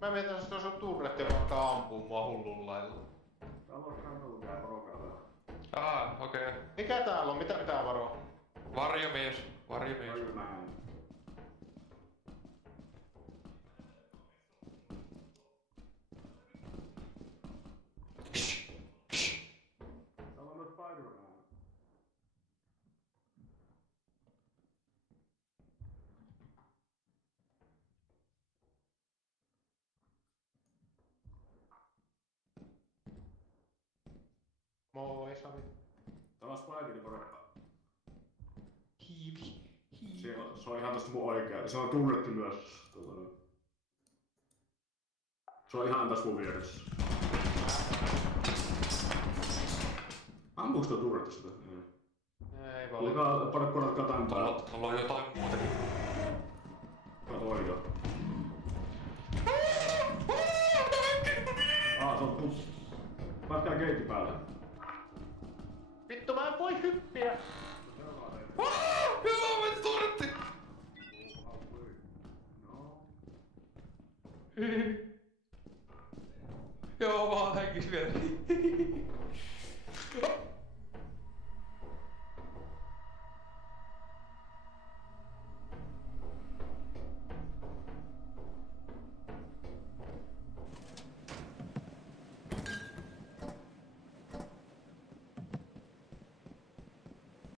Mä mietin, että se on turretti vaikka ampuu mua hullun lailla. Täällä on kannelukea porokalla. Okei. Okay. Mikä täällä on? Mitä pitää varoa? Varjomies. Varjomies. Varjomäen. Täällä on myös Spider-Man. Moi Sami. Täällä on Spiderin porokka. Hiivi. Se on ihan tosta mun oikea. Se on tunnetti myös. Se on ihan tässä mun vieressä. Ampuuko tuo turretti sitä? Ei vaan. Panna konat kataan päälle. Tuolla on jotain muutakin. Katoin jo. Se on pussi. Pätkää keitti päälle. Vittu mä en voi hyppiä! Hyvä, meni turretti! No. Joo, vaan hänkis vielä.